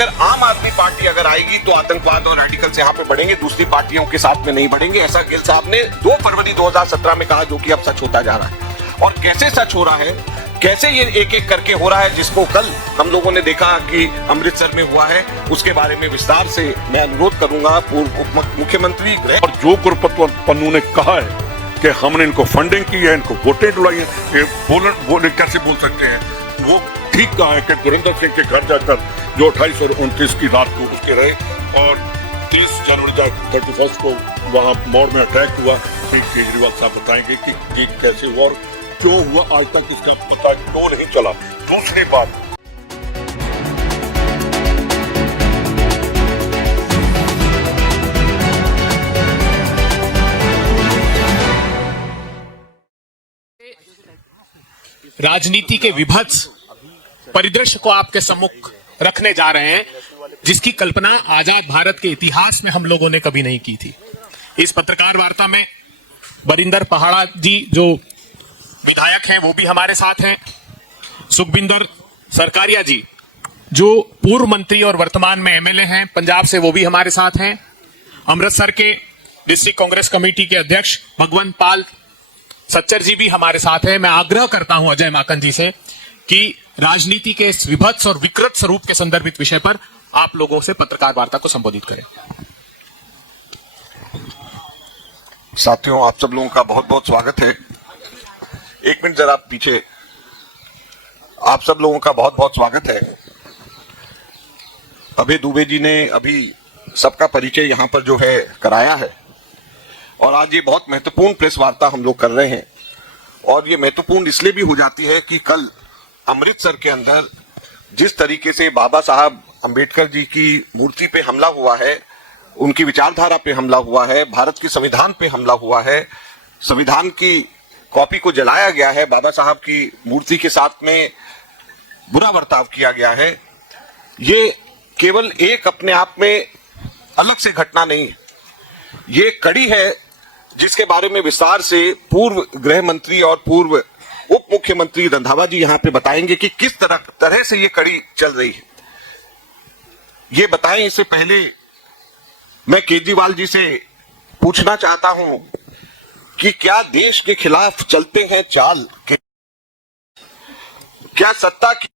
अगर आम आदमी पार्टी अगर आएगी तो आतंकवाद और रेडिकल्स यहाँ पे बढ़ेंगे, दूसरी पार्टियों के साथ में नहीं बढ़ेंगे, ऐसा गिल साहब ने 2 फरवरी 2017 में कहा, जो कि अब सच होता जा रहा है। और कैसे सच हो रहा है, कैसे ये एक एक करके हो रहा है, जिसको कल हम लोगों ने देखा कि अमृतसर में हुआ है, उसके बारे में विस्तार से मैं अनुरोध करूंगा पूर्व उप मुख्यमंत्री गृह। और जो गुरपतवंत पन्नू ने कहा है कि हमने इनको फंडिंग की है, इनको वोटें डुलाई है, ये बोले कैसे बोल सकते हैं? वो ठीक कहा है कि गुरिंदर सिंह के घर जाकर जो 28 और 29 की रात को उसके रहे और 30 जनवरी 31 को वहाँ मोड़ में अटैक हुआ। ठीक केजरीवाल साहब बताएंगे कि कैसे हुआ और क्यों हुआ, आज तक इसका पता क्यों नहीं चला। दूसरी बात, राजनीति के विभत्स परिदृश्य को आपके सम्मुख रखने जा रहे हैं, जिसकी कल्पना आजाद भारत के इतिहास में हम लोगों ने कभी नहीं की थी। इस पत्रकार वार्ता में बरिंदर पहाड़ा जी जो विधायक हैं वो भी हमारे साथ हैं, सुखबिंदर सरकारिया जी जो पूर्व मंत्री और वर्तमान में एमएलए हैं पंजाब से, वो भी हमारे साथ हैं, अमृतसर के डिस्ट्रिक्ट कांग्रेस कमेटी के अध्यक्ष भगवंत पाल सच्चर जी भी हमारे साथ हैं। मैं आग्रह करता हूं अजय माकन जी से कि राजनीति के इस विभत्स और विकृत स्वरूप के संदर्भित विषय पर आप लोगों से पत्रकार वार्ता को संबोधित करें। साथियों, आप सब लोगों का बहुत बहुत स्वागत है। एक मिनट जरा पीछे। आप सब लोगों का बहुत बहुत स्वागत है। अभय दुबे जी ने अभी सबका परिचय यहाँ पर जो है कराया है और आज ये बहुत महत्वपूर्ण प्रेस वार्ता हम लोग कर रहे हैं और ये महत्वपूर्ण इसलिए भी हो जाती है कि कल अमृतसर के अंदर जिस तरीके से बाबा साहब अंबेडकर जी की मूर्ति पे हमला हुआ है, उनकी विचारधारा पे हमला हुआ है, भारत के संविधान पे हमला हुआ है, संविधान की कॉपी को जलाया गया है, बाबा साहब की मूर्ति के साथ में बुरा बर्ताव किया गया है, ये केवल एक अपने आप में अलग से घटना नहीं है, ये कड़ी है जिसके बारे में विस्तार से पूर्व गृह मंत्री और पूर्व उप मुख्यमंत्री रंधावा जी यहाँ पे बताएंगे कि किस तरह से ये कड़ी चल रही है। ये बताएं, इससे पहले मैं केजरीवाल जी से पूछना चाहता हूं कि क्या देश के खिलाफ चलते हैं चाल के, क्या सत्ता की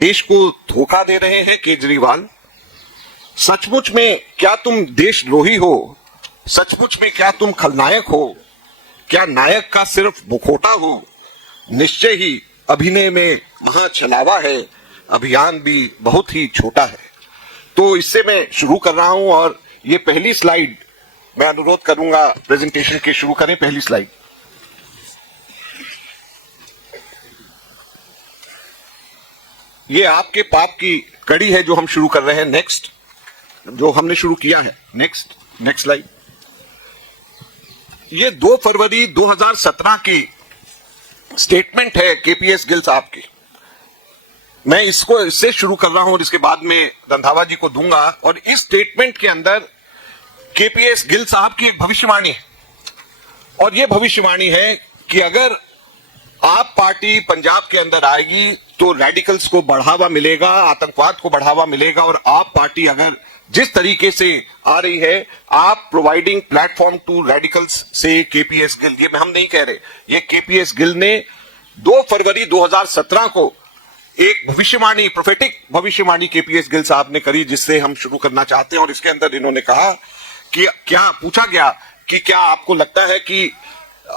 देश को धोखा दे रहे हैं केजरीवाल? सचमुच में क्या तुम देशद्रोही हो? सचमुच में क्या तुम खलनायक हो? क्या नायक का सिर्फ मुखौटा हो? निश्चय ही अभिनय में महाछलावा है, अभियान भी बहुत ही छोटा है। तो इससे मैं शुरू कर रहा हूं और ये पहली स्लाइड मैं अनुरोध करूंगा प्रेजेंटेशन के शुरू करें। पहली स्लाइड। ये आपके पाप की कड़ी है जो हम शुरू कर रहे हैं। नेक्स्ट, जो हमने शुरू किया है। Next slide. ये 2 फरवरी 2017 की स्टेटमेंट है केपीएस गिल साहब की। मैं इससे शुरू कर रहा हूं और इसके बाद में रंधावा जी को दूंगा। और इस स्टेटमेंट के अंदर केपीएस गिल साहब की एक भविष्यवाणी है और यह भविष्यवाणी है कि अगर आप पार्टी पंजाब के अंदर आएगी तो रेडिकल्स को बढ़ावा मिलेगा, आतंकवाद को बढ़ावा मिलेगा। और आप पार्टी अगर जिस तरीके से आ रही है, आप प्रोवाइडिंग प्लेटफॉर्म टू रेडिकल्स से केपीएस गिल, ये हम नहीं कह रहे, ये केपीएस गिल ने 2 फरवरी 2017 को एक भविष्यवाणी, प्रोफेटिक भविष्यवाणी केपीएस गिल साहब ने करी, जिससे हम शुरू करना चाहते हैं। और इसके अंदर इन्होंने कहा कि क्या पूछा गया कि क्या आपको लगता है कि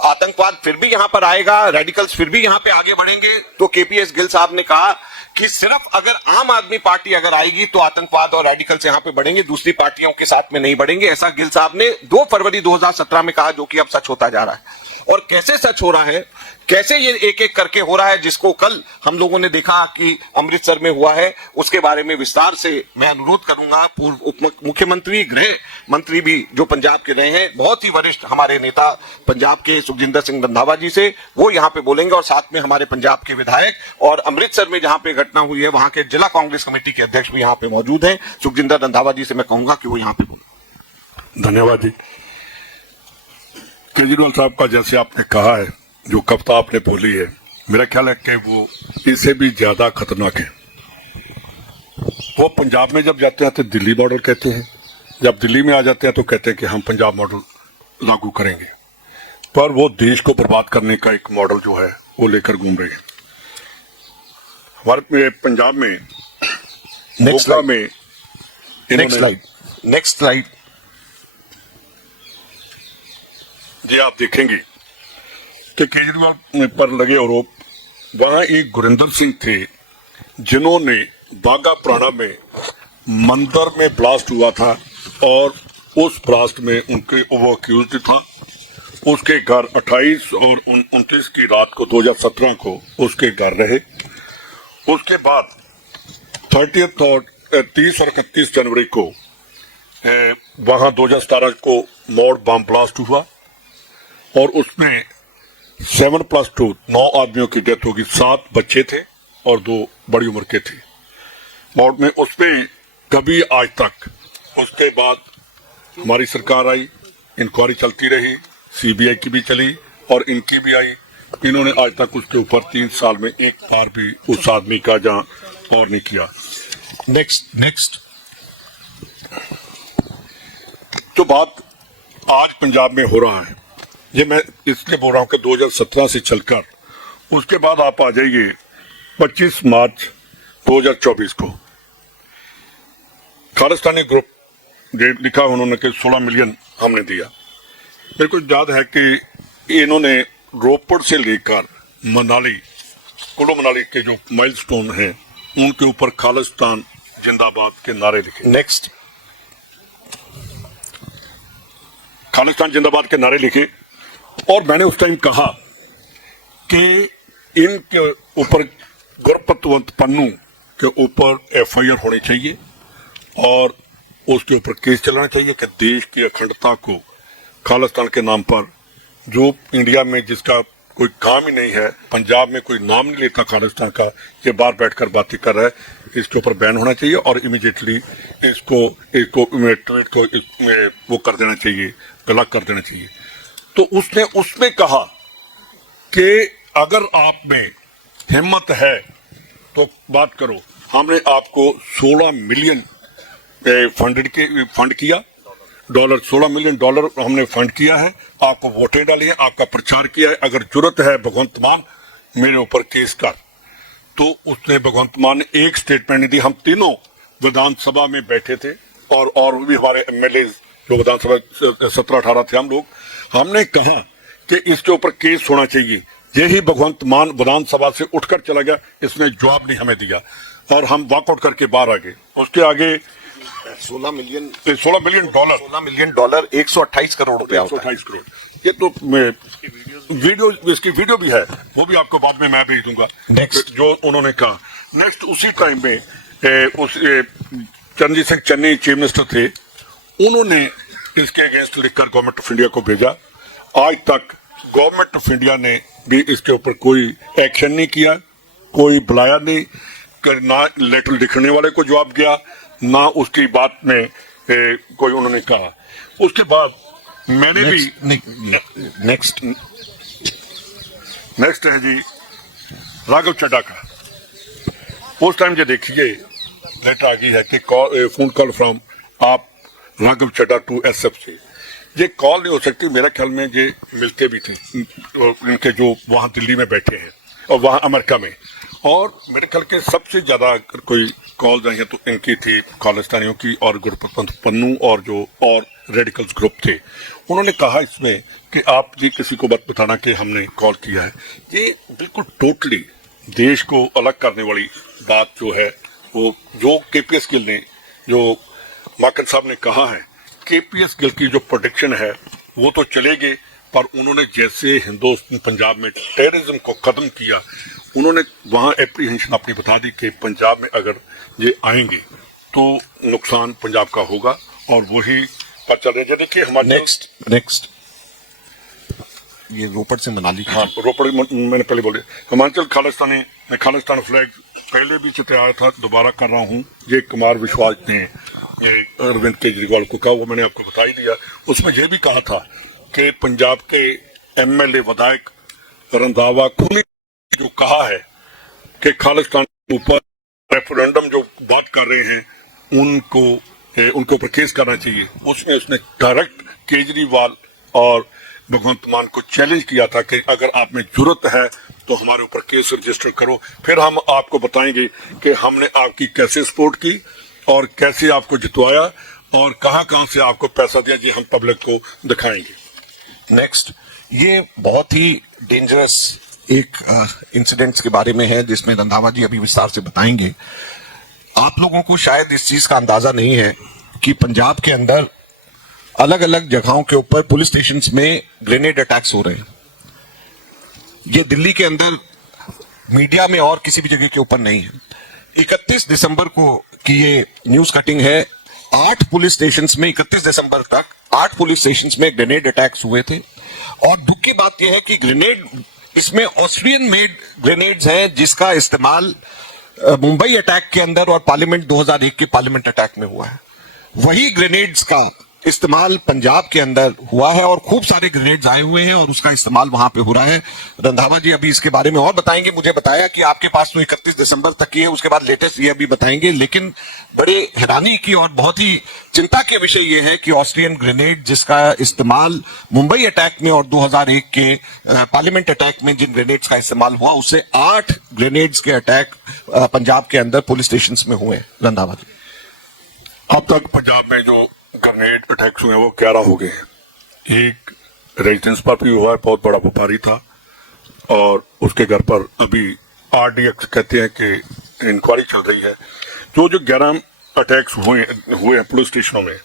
आतंकवाद फिर भी यहां पर आएगा, रेडिकल्स फिर भी यहां पे आगे बढ़ेंगे? तो केपीएस गिल साहब ने कहा कि सिर्फ अगर आम आदमी पार्टी अगर आएगी तो आतंकवाद और रेडिकल्स यहां पे बढ़ेंगे, दूसरी पार्टियों के साथ में नहीं बढ़ेंगे। ऐसा गिल साहब ने 2 फरवरी 2017 में कहा, जो कि अब सच होता जा रहा है। और कैसे सच हो रहा है, कैसे ये एक एक करके हो रहा है, जिसको कल हम लोगों ने देखा कि अमृतसर में हुआ है, उसके बारे में विस्तार से मैं अनुरोध करूंगा पूर्व उप मुख्यमंत्री गृह मंत्री भी जो पंजाब के रहे हैं, बहुत ही वरिष्ठ हमारे नेता पंजाब के सुखजिंदर सिंह रंधावा जी से, वो यहाँ पे बोलेंगे। और साथ में हमारे पंजाब के विधायक और अमृतसर में जहां पे घटना हुई है वहां के जिला कांग्रेस कमेटी के अध्यक्ष भी यहाँ पे मौजूद हैं। सुखजिंदर रंधावा जी से मैं कहूंगा कि वो यहाँ पे बोले। धन्यवाद जी। केजरीवाल साहब का जैसे आपने कहा है, जो कविता आपने बोली है, मेरा ख्याल है कि वो इससे भी ज्यादा खतरनाक है। वो पंजाब में जब जाते हैं तो दिल्ली मॉडल कहते हैं, जब दिल्ली में आ जाते हैं तो कहते हैं कि हम पंजाब मॉडल लागू करेंगे, पर वो देश को बर्बाद करने का एक मॉडल जो है वो लेकर घूम रहे हैं। हमारे पंजाब में नेक्स्ट मोगा में नेक्स्ट स्लाइड जी आप देखेंगे कि केजरीवाल पर लगे आरोप, वहां एक गुरिंदर सिंह थे जिन्होंने बागा पुराना में मंदिर में ब्लास्ट हुआ था और उस ब्लास्ट में उनके वो अक्यूज्ड था। उसके घर 28 और 29 की रात को 2017 को उसके घर रहे। उसके बाद 30 और 30 और 31 जनवरी को वहां 2017 को मॉड बम ब्लास्ट हुआ और उसमें 7+2 9 आदमियों की डेथ होगी, 7 बच्चे थे और 2 बड़ी उम्र के थे मॉड में। उसमें कभी आज तक, उसके बाद हमारी सरकार आई, इंक्वायरी चलती रही, सीबीआई की भी चली और इनकी भी आई, इन्होंने आज तक उसके ऊपर 3 साल में एक बार भी उस आदमी का जांच और नहीं किया। नेक्स्ट जो बात आज पंजाब में हो रहा है, ये मैं इसलिए बोल रहा हूं कि 2017 से चलकर उसके बाद आप आ जाइए 25 मार्च 2024 को खालिस्तानी ग्रुप लिखा उन्होंने कि 16 मिलियन हमने दिया। मेरे को याद है कि इन्होंने रोपड़ से लेकर मनाली, कुल्लू मनाली के जो माइलस्टोन हैं उनके ऊपर खालिस्तान जिंदाबाद के नारे लिखे। नेक्स्ट खालिस्तान जिंदाबाद के नारे लिखे और मैंने उस टाइम कहा कि इनके ऊपर गुरपतवंत पन्नू के ऊपर एफआईआर होनी चाहिए और उसके ऊपर केस चलाना चाहिए कि देश की अखंडता को खालिस्तान के नाम पर, जो इंडिया में जिसका कोई काम ही नहीं है, पंजाब में कोई नाम नहीं लेता खालिस्तान का, ये बाहर बैठकर बातें कर रहा है, इसके ऊपर बैन होना चाहिए और इमीडिएटली इसको ट्वीट को वो कर देना चाहिए, ब्लॉक कर देना चाहिए। तो उसने उसमें कहा कि अगर आप में हिम्मत है तो बात करो, हमने आपको 16 मिलियन फंड किया डॉलर, 16 मिलियन डॉलर हमने फंड किया है, आपको वोटें डाली है, आपका प्रचार किया है, अगर जरूरत है भगवंत मान मेरे ऊपर केस कर। तो उसने भगवंत मान ने एक स्टेटमेंट नहीं दी। हम तीनों विधानसभा में बैठे थे और भी हमारे एमएलए जो विधानसभा 17-18 थे हम लोग, हमने कहा कि इसके ऊपर केस होना चाहिए। यही भगवंत मान विधानसभा से उठकर चला गया, इसने जवाब नहीं हमें दिया और हम वॉकआउट करके बाहर आ गए। उसके आगे 16 मिलियन डॉलर 128 करोड़ रुपया, 128 करोड़। ये तो वीडियो, इसकी वीडियो भी है, वो भी आपको बाद में मैं भेज दूंगा। नेक्स्ट जो उन्होंने कहा, नेक्स्ट उसी टाइम में चरणजीत सिंह चन्नी चीफ मिनिस्टर थे, उन्होंने इसके अगेंस्ट लिखकर गवर्नमेंट ऑफ इंडिया को भेजा। आज तक गवर्नमेंट ऑफ इंडिया ने भी इसके ऊपर कोई एक्शन नहीं किया, कोई बुलाया नहीं, ना लेटर लिखने वाले को जवाब दिया, ना उसकी बात में कोई उन्होंने कहा। उसके बाद मैंने भी नेक्स्ट है जी राघव चड्ढा का। उस टाइम जो देखिए लेटर आ गई है कि फोन कॉल फ्रॉम आप राघव चड्ढा टू एसएफ से। ये कॉल नहीं हो सकती, मेरा ख्याल में ये मिलते भी थे इनके जो वहां दिल्ली में बैठे हैं और वहां अमेरिका में, और मेरे ख्याल के सबसे ज्यादा अगर कोई कॉल आई है तो इनकी थी, खालिस्तानियों की और गुरपतवंत पन्नू और जो और रेडिकल्स ग्रुप थे। उन्होंने कहा इसमें कि आप जी किसी को मत बताना कि हमने कॉल किया है। ये बिल्कुल टोटली देश को अलग करने वाली बात जो है, वो जो केपीएस गिल ने, जो माकन साहब ने कहा है, केपीएस गिल की जो प्रोडिक्शन है वो तो चलेगी, पर उन्होंने जैसे हिंदुस्तान पंजाब में टेररिज्म को खत्म किया, उन्होंने वहां एप्रीहेंशन अपनी बता दी कि पंजाब में अगर ये आएंगे तो नुकसान पंजाब का होगा, और वही पर चल रहे। देखिए हमारे नेक्स्ट ये रोपड़ से मनाली, हाँ रोपड़ मैंने पहले बोले, हिमाचल खालिस्तानी, मैं खालिस्तान फ्लैग पहले भी चित्राया था, दोबारा कर रहा हूँ। ये कुमार विश्वास ने ये अरविंद केजरीवाल को कहा, वो मैंने आपको बता ही दिया। उसमें यह भी कहा था कि पंजाब के एमएलए विधायक रंधावा को जो कहा है कि खालिस्तान के ऊपर रेफरेंडम जो बात कर रहे हैं उनके ऊपर केस करना चाहिए। उसमें उसने डायरेक्ट केजरीवाल और भगवंत मान को चैलेंज किया था कि अगर आप में जरूरत है तो हमारे ऊपर केस रजिस्टर करो, फिर हम आपको बताएंगे कि हमने आपकी कैसे सपोर्ट की और कैसे आपको जितवाया और कहां से आपको पैसा दिया, ये हम पब्लिक को दिखाएंगे। नेक्स्ट, ये बहुत ही डेंजरस एक इंसिडेंट्स के बारे में है जिसमें रंधावा जी अभी विस्तार से बताएंगे। आप लोगों को शायद इस चीज का अंदाजा नहीं है कि पंजाब के अंदर अलग अलग जगहों के ऊपर पुलिस स्टेशंस में ग्रेनेड अटैक्स हो रहे हैं। ये दिल्ली के अंदर मीडिया में और किसी भी जगह के ऊपर नहीं है। 31 दिसंबर को की ये न्यूज कटिंग है। 8 पुलिस स्टेशंस में 31 दिसंबर तक 8 पुलिस स्टेशंस में ग्रेनेड अटैक्स हुए थे। और दुख की बात यह है कि ग्रेनेड, इसमें ऑस्ट्रियन मेड ग्रेनेड्स हैं जिसका इस्तेमाल मुंबई अटैक के अंदर और पार्लियामेंट 2001 के पार्लियामेंट अटैक में हुआ है। वही ग्रेनेड्स का इस्तेमाल पंजाब के अंदर हुआ है और खूब सारे ग्रेनेड्स आए हुए हैं और उसका इस्तेमाल वहां पे हो रहा है। रंधावा जी अभी इसके बारे में और बताएंगे। मुझे बताया कि आपके पास तो 31 दिसंबर तक की है, उसके बाद लेटेस्ट ये अभी बताएंगे। लेकिन बड़े हैरानी की और बहुत ही चिंता के विषय ये है कि ऑस्ट्रियन ग्रेनेड जिसका इस्तेमाल मुंबई अटैक में और 2001 के पार्लियामेंट अटैक में जिन ग्रेनेड्स का इस्तेमाल हुआ, उससे 8 ग्रेनेड्स के अटैक पंजाब के अंदर पुलिस स्टेशन में हुए। रंधावा जी, अब तक पंजाब में जो ग्रेनेड अटैक्स हुए हैं वो 11 हो गए हैं। एक रेजिडेंस पर भी हुआ है, बहुत बड़ा व्यापारी था और उसके घर पर अभी आरडीएक्स कहते हैं कि इंक्वायरी चल रही है। जो 11 अटैक्स हुए हैं पुलिस स्टेशनों में,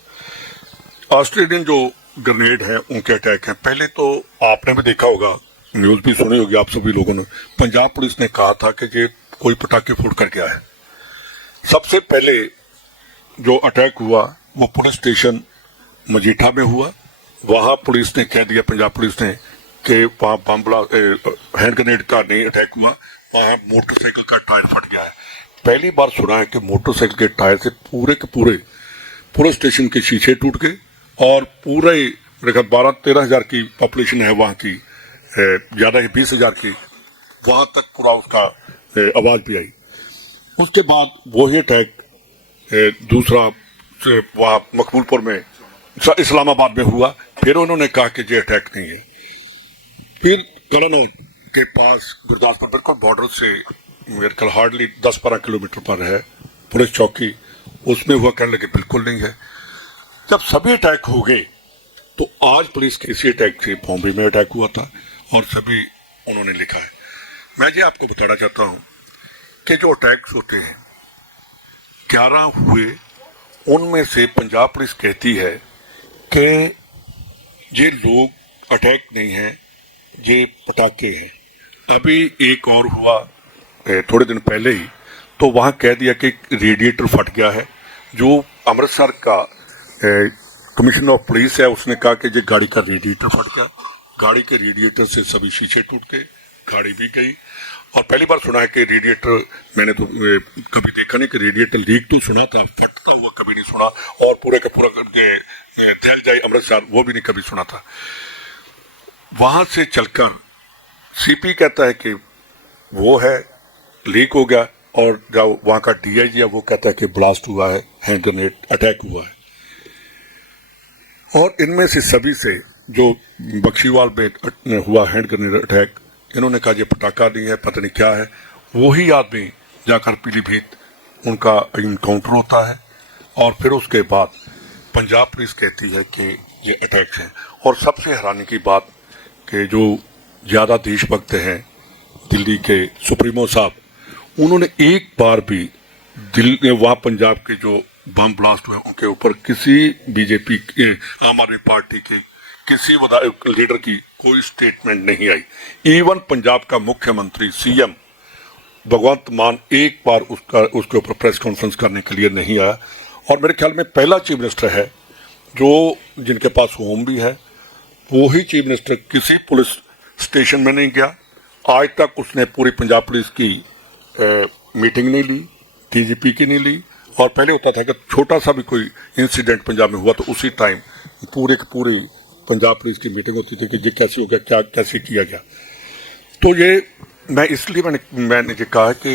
ऑस्ट्रेलियन जो ग्रेनेड है उनके अटैक हैं। पहले तो आपने भी देखा होगा, न्यूज भी सुनी होगी आप सभी लोगों ने, पंजाब पुलिस ने कहा था कि ये कोई पटाखे फूट कर गया है। सबसे पहले जो अटैक हुआ वो पुलिस स्टेशन मजीठा में हुआ। वहां पुलिस ने कह दिया, पंजाब पुलिस ने, कि वहां हैंड ग्रेनेड का नहीं अटैक हुआ, वहां मोटरसाइकिल का टायर फट गया है। पहली बार सुना है कि मोटरसाइकिल के टायर से पूरे के पूरे पुलिस स्टेशन के शीशे टूट गए और पूरे 12-13 हजार की पॉपुलेशन है वहां की, ज्यादा है 20 हजार की, वहां तक पूरा उसका आवाज भी आई। उसके बाद वही अटैक दूसरा वहां मकबूलपुर में, इस्लामाबाद में हुआ। फिर उन्होंने कहा कि ये अटैक नहीं है। फिर कलानौर के पास गुरदासपुर बिल्कुल बॉर्डर से मेरे ख्याल हार्डली 10-12 किलोमीटर पर है पुलिस चौकी, उसमें हुआ, कहने लगे बिल्कुल नहीं है। जब सभी अटैक हो गए तो आज पुलिस के इसी अटैक से बॉम्बे में अटैक हुआ था और सभी उन्होंने लिखा है। मैं ये आपको बताना चाहता हूं कि जो अटैक्स होते हैं 11 हुए, उनमें से पंजाब पुलिस कहती है कि ये लोग अटैक नहीं है, ये पटाखे हैं। अभी एक और हुआ थोड़े दिन पहले ही, तो वहां कह दिया कि रेडिएटर फट गया है। जो अमृतसर का कमिश्नर ऑफ पुलिस है उसने कहा कि ये गाड़ी का रेडिएटर फट गया। गाड़ी के रेडिएटर से सभी शीशे टूट गए, गाड़ी भी गई। और पहली बार सुना है कि रेडिएटर, मैंने तो कभी देखा नहीं कि रेडिएटर लीक तो सुना था, फटता हुआ कभी नहीं सुना, और पूरे का पूरा फैल जाए अमृतसर, वो भी नहीं कभी सुना था। वहां से चलकर सीपी कहता है कि वो है लीक हो गया, और जो वहां का डीआईजी है वो कहता है कि ब्लास्ट हुआ है, हैंड ग्रेनेड अटैक हुआ है। और इनमें से सभी से जो बख्शीवाल में हुआ हैंड ग्रेनेड अटैक, इन्होंने कहा ये पटाखा नहीं है, पता नहीं क्या है। वही आदमी जाकर पीलीभीत उनका इनकाउंटर होता है और फिर उसके बाद पंजाब पुलिस कहती है कि ये अटैक है। और सबसे हैरानी की बात कि जो ज्यादा देशभक्त हैं दिल्ली के सुप्रीमो साहब, उन्होंने एक बार भी दिल्ली वहां पंजाब के जो बम ब्लास्ट हुए उनके ऊपर किसी बीजेपी के, आम आदमी पार्टी के किसी लीडर की कोई स्टेटमेंट नहीं आई। इवन पंजाब का मुख्यमंत्री सीएम भगवंत मान एक बार उसके ऊपर प्रेस कॉन्फ्रेंस करने के लिए नहीं आया। और मेरे ख्याल में पहला चीफ मिनिस्टर है जो जिनके पास होम भी है, वो ही चीफ मिनिस्टर किसी पुलिस स्टेशन में नहीं गया। आज तक उसने पूरी पंजाब पुलिस की मीटिंग नहीं ली, डीजीपी की नहीं ली। और पहले होता था कि छोटा सा भी कोई इंसिडेंट पंजाब में हुआ तो उसी टाइम पूरे की पूरी पंजाब पुलिस की मीटिंग होती थी कि ये कैसे हो गया, क्या कैसे किया गया। तो ये मैं इसलिए मैंने ये कहा कि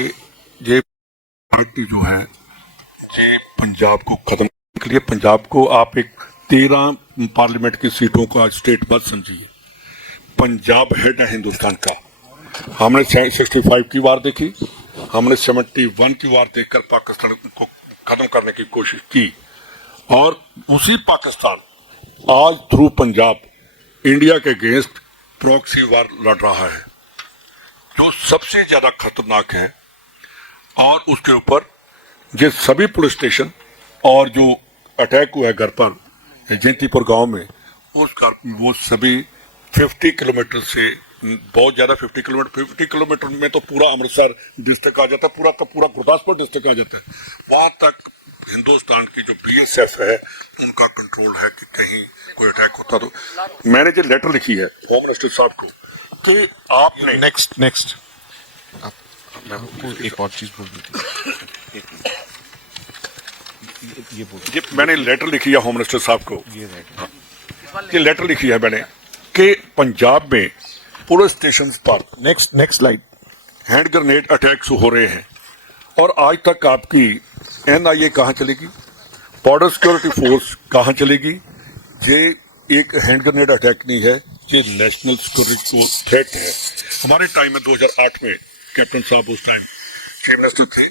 ये पार्टी जो है ये पंजाब को खत्म के लिए, पंजाब को आप एक 13 पार्लियामेंट की सीटों का स्टेट मत समझिए। पंजाब हेड है हिंदुस्तान का। हमने 65 की वार देखी, हमने 71 की वार देखकर पाकिस्तान को खत्म करने की कोशिश की, और उसी पाकिस्तान आज थ्रू पंजाब इंडिया के अगेंस्ट प्रॉक्सी वार लड़ रहा है, जो सबसे ज्यादा खतरनाक है। और उसके ऊपर ये सभी पुलिस स्टेशन और जो अटैक हुआ है घर पर जयंतीपुर गांव में, वो सभी 50 किलोमीटर से बहुत ज्यादा, 50 किलोमीटर में तो पूरा अमृतसर डिस्ट्रिक्ट आ जाता है, पूरा का पूरा गुरदासपुर डिस्ट्रिक्ट आ जाता है। वहां तक हिंदुस्तान की जो BSF है उनका कंट्रोल है कि कहीं कोई अटैक होता तो। मैंने जो लेटर लिखी है होम मिनिस्टर साहब को कि आपने नेक्स्ट मैं आपको एक और चीज बोल दी थी, ये मैंने लेटर लिखी है होम मिनिस्टर साहब को, ये लेटर लिखी है मैंने कि पंजाब में पुलिस स्टेशन पर next slide hand grenade attacks हो रहे हैं, और आज तक आपकी NIA कहां चलेगी, बॉर्डर सिक्योरिटी फोर्स कहां चलेगी। ये एक हैंड ग्रेनेड अटैक नहीं है, ये नेशनल सिक्योरिटी को थ्रेट है। हमारे टाइम में 2008 में कैप्टन साहब उस टाइम चीफ मिनिस्टर थे,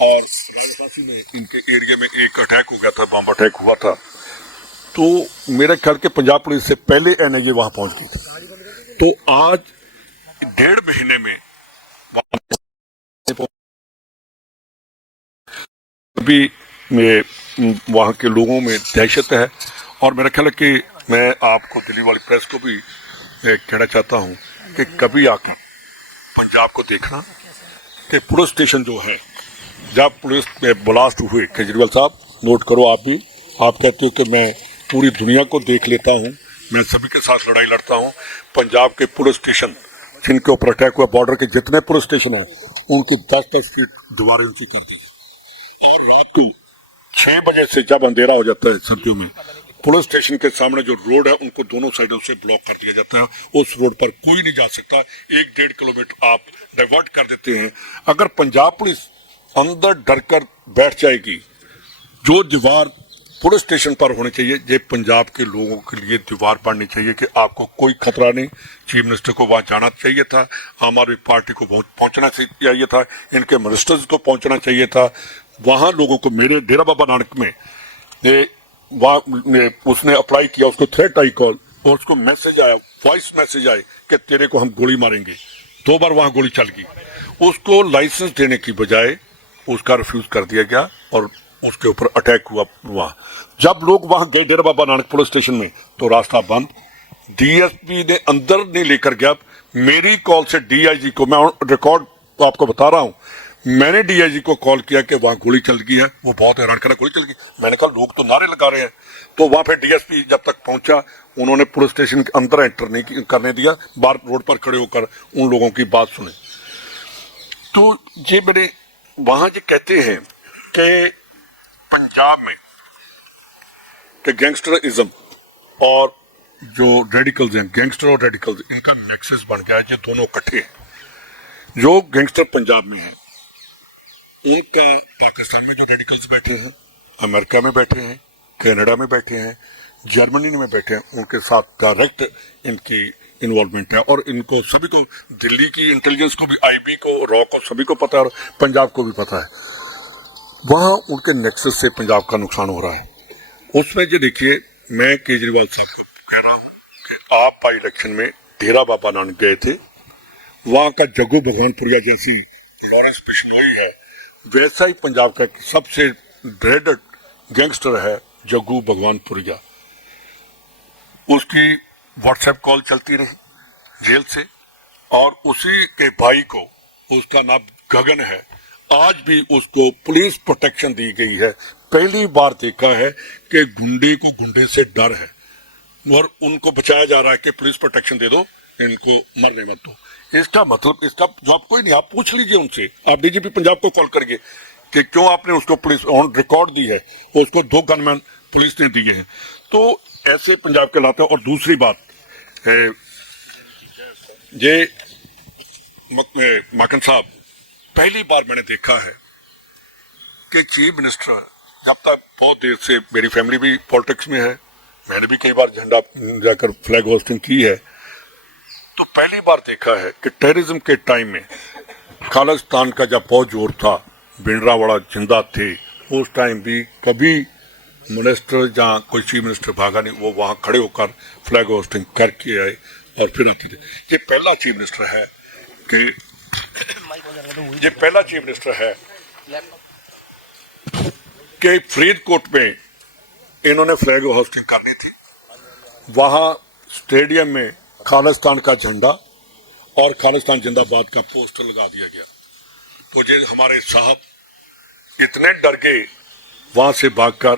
और राजधानी में इनके एरिया में एक अटैक हो गया था, बम अटैक हुआ था। तो मेरे ख्याल के पंजाब पुलिस से पहले NIA वहां पहुंच गई थी। तो आज 1.5 महीने में भी वहां के लोगों में दहशत है, और मेरा ख्याल है कि मैं आपको दिल्ली वाली प्रेस को भी कहना चाहता हूं कि कभी आकर पंजाब को देखना कि पुलिस स्टेशन जो है, जब पुलिस में ब्लास्ट हुए, केजरीवाल साहब नोट करो आप भी, आप कहते हो कि मैं पूरी दुनिया को देख लेता हूं, मैं सभी के साथ लड़ाई लड़ता हूं। पंजाब के पुलिस स्टेशन जिनके ऊपर अटैक हुआ, बॉर्डर के जितने पुलिस स्टेशन है उनकी 10-10 फीट दीवारें ऊंची कर दी, और रात को 6 बजे से जब अंधेरा हो जाता है सर्दियों में, पुलिस स्टेशन के सामने जो रोड है उनको दोनों साइडों से ब्लॉक कर दिया जाता है। उस रोड पर कोई नहीं जा सकता, 1-1.5 किलोमीटर आप डाइवर्ट कर देते हैं। अगर पंजाब पुलिस अंदर डर कर बैठ जाएगी, जो दीवार पुलिस स्टेशन पर होनी चाहिए, ये पंजाब के लोगों के लिए दीवार बननी चाहिए कि आपको कोई खतरा नहीं। चीफ मिनिस्टर को वहां जाना चाहिए था, आम आदमी पार्टी को पहुंचना चाहिए था, इनके मिनिस्टर्स को पहुंचना चाहिए था वहां लोगों को। मेरे डेरा बाबा नानक में उसने अप्लाई किया, उसको थ्रेट आई कॉल, और उसको मैसेज आया, वॉइस मैसेज आए कि तेरे को हम गोली मारेंगे। 2 बार वहां गोली चल गई, उसको लाइसेंस देने की बजाय उसका रिफ्यूज कर दिया गया, और उसके ऊपर अटैक हुआ। वहां जब लोग वहां गए डेरा बाबा नानक पुलिस स्टेशन में, तो रास्ता बंद, DSP ने अंदर नहीं लेकर गया। मेरी कॉल से DIG को, मैं रिकॉर्ड आपको बता रहा हूं, मैंने DIG को कॉल किया कि वहां गोली चल गई है। वो बहुत हैरान करा, गोली चल गई। मैंने कहा लोग तो नारे लगा रहे हैं। तो वहां पे DSP जब तक पहुंचा, उन्होंने पुलिस स्टेशन के अंदर एंटर नहीं करने दिया, बाहर रोड पर खड़े होकर उन लोगों की बात सुने। तो ये मेरे वहां जो कहते हैं कि पंजाब में कि गैंगस्टरिज्म और जो रेडिकल्स हैं, गैंगस्टर और रेडिकल्स, इनका नेक्सस बन गया है। ये दोनों इकट्ठे हैं। जो गैंगस्टर पंजाब में है, एक पाकिस्तान में जो रेडिकल्स बैठे हैं, अमेरिका में बैठे हैं, कनाडा में बैठे हैं, जर्मनी में बैठे हैं, उनके साथ डायरेक्ट इनकी इन्वॉल्वमेंट है। और इनको सभी को, दिल्ली की इंटेलिजेंस को भी, IB को, रॉ को, सभी को पता है, और पंजाब को भी पता है। वहां उनके नेक्सस से पंजाब का नुकसान हो रहा है। उसमें जो देखिए, मैं केजरीवाल साहब को कह रहा हूं कि आप बाई इलेक्शन में डेरा बाबा नानक गए थे, वहां का जग्गू भगवानपुरिया जैसी लॉरेंस बिश्नोई है, वैसा ही पंजाब का सबसे ड्रेडेड गैंगस्टर है जग्गू भगवानपुरिया। उसकी व्हाट्सएप कॉल चलती रही जेल से, और उसी के भाई को, उसका नाम गगन है, आज भी उसको पुलिस प्रोटेक्शन दी गई है। पहली बार देखा है कि गुंडे को गुंडे से डर है, और उनको बचाया जा रहा है कि पुलिस प्रोटेक्शन दे दो, इनको मरने मत दो। इसका मतलब, इसका जवाब कोई नहीं, आप पूछ लीजिए उनसे, आप DGP पंजाब को कॉल करिए कि क्यों आपने उसको पुलिस ऑन रिकॉर्ड दी है, उसको 2 गनमैन पुलिस ने दिए हैं। तो ऐसे पंजाब के लाते हैं। और दूसरी बात, ये माकन साहब, पहली बार मैंने देखा है कि चीफ मिनिस्टर जब तक बहुत देर से, मेरी फैमिली भी पॉलिटिक्स में है, मैंने भी कई बार झंडा जाकर फ्लैग होस्टिंग की है, तो पहली बार देखा है कि टेररिज्म के टाइम में खालिस्तान का जब बहुत जोर था, भिंडरावाला जिंदा थे, उस टाइम भी कभी मिनिस्टर जहाँ कोई चीफ मिनिस्टर भागा नहीं, वो वहां खड़े होकर फ्लैग होस्टिंग करके आए और फिर आते थे। ये पहला चीफ मिनिस्टर है कि फरीदकोट में इन्होंने फ्लैग होस्टिंग करनी थी, वहां स्टेडियम में खालिस्तान का झंडा और खालिस्तान जिंदाबाद का पोस्टर लगा दिया गया। तो ये हमारे साहब इतने डर गए, वहां से भागकर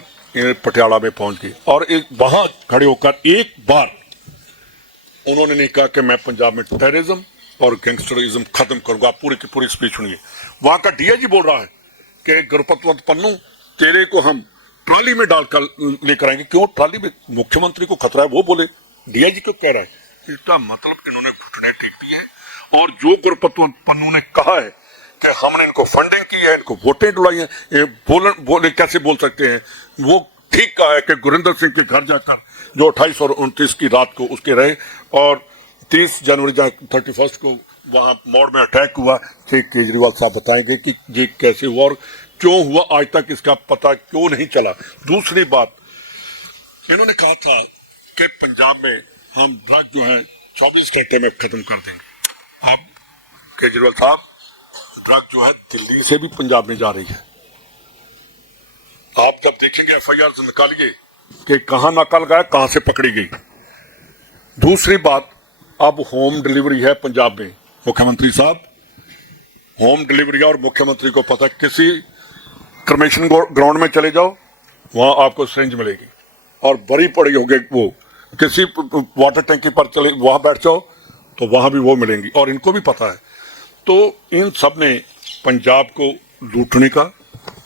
पटियाला में पहुंच गए और वहां खड़े होकर एक बार उन्होंने नहीं कहा कि मैं पंजाब में टेररिज्म और गैंगस्टरिज्म खत्म करूंगा। पूरी की पूरी स्पीच सुनिए। वहां का डीआईजी बोल रहा है कि गुरपतवंत पन्नू, तेरे को हम ट्रॉली में डालकर लेकर आएंगे। क्यों ट्रॉली में? मुख्यमंत्री को खतरा है, वो बोले। डीआईजी क्यों कह रहा है? इसका मतलब इन्होंने घुटने टेक दिए हैं। और जो गुरपतवंत पन्नू ने कहा है कि हमने इनको फंडिंग की है, इनको वोटें डुलाई है, ये बोले कैसे बोल सकते हैं? वो ठीक कहा है कि गुरिंदर सिंह के घर जाकर जो 28 और 29 की रात को उसके रहे और 30 जनवरी 31 को वहां मोड़ में अटैक हुआ। कि केजरीवाल साहब बताएंगे कि ये कैसे हुआ और क्यों हुआ, आज तक इसका पता क्यों नहीं चला। दूसरी बात, इन्होंने कहा था कि पंजाब में हम ड्रग जो है 24 घंटे में खत्म कर देंगे। अब केजरीवाल साहब, ड्रग जो है दिल्ली से भी पंजाब में जा रही है। आप जब देखेंगे एफआईआर से निकालिए कि कहां नाका लगाया, कहां से पकड़ी गई। दूसरी बात, अब होम डिलीवरी है पंजाब में। मुख्यमंत्री साहब, होम डिलीवरी, और मुख्यमंत्री को पता, किसी क्रमेशन ग्राउंड में चले जाओ, वहां आपको सिरिंज मिलेगी और बड़ी पड़ी होगी। वो किसी वाटर टैंकी पर चले, वहां बैठ जाओ तो वहां भी वो मिलेंगी और इनको भी पता है। तो इन सब ने पंजाब को लूटने का,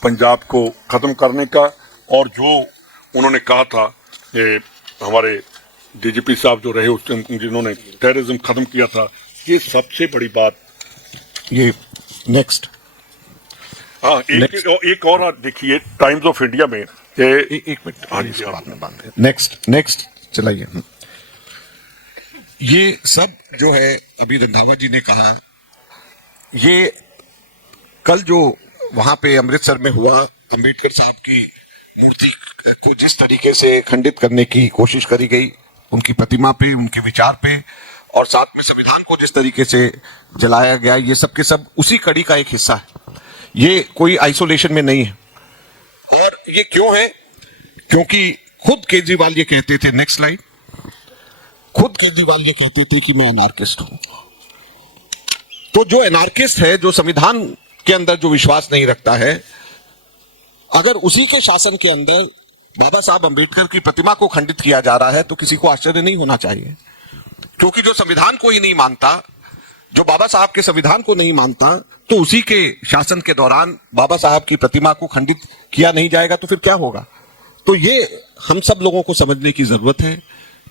पंजाब को खत्म करने का, और जो उन्होंने कहा था ये हमारे डीजीपी साहब जो रहे उस दिन, जिन्होंने टेररिज्म खत्म किया था, ये सबसे बड़ी बात। ये नेक्स्ट, हाँ, एक और देखिए, टाइम्स ऑफ इंडिया में एक मिनट, नेक्स्ट चलाइए। ये सब जो है अभी रंधावा जी ने कहा, ये कल जो वहां पे अमृतसर में हुआ, अंबेडकर साहब की मूर्ति को जिस तरीके से खंडित करने की कोशिश करी गई, उनकी प्रतिमा पे, उनके विचार पे, और साथ में संविधान को जिस तरीके से जलाया गया, ये सब के सब उसी कड़ी का एक हिस्सा है। ये कोई आइसोलेशन में नहीं है। और ये क्यों है? क्योंकि खुद केजरीवाल ये कहते थे, नेक्स्ट स्लाइड, खुद केजरीवाल ये कहते थे कि मैं एनार्किस्ट हूं। तो जो एनार्किस्ट है, जो संविधान के अंदर जो विश्वास नहीं रखता है, अगर उसी के शासन के अंदर बाबा साहब अंबेडकर की प्रतिमा को खंडित किया जा रहा है, तो किसी को आश्चर्य नहीं होना चाहिए। क्योंकि जो संविधान को ही नहीं मानता, जो बाबा साहब के संविधान को नहीं मानता, तो उसी के शासन के दौरान बाबा साहब की प्रतिमा को खंडित किया नहीं जाएगा तो फिर क्या होगा? तो ये हम सब लोगों को समझने की जरूरत है।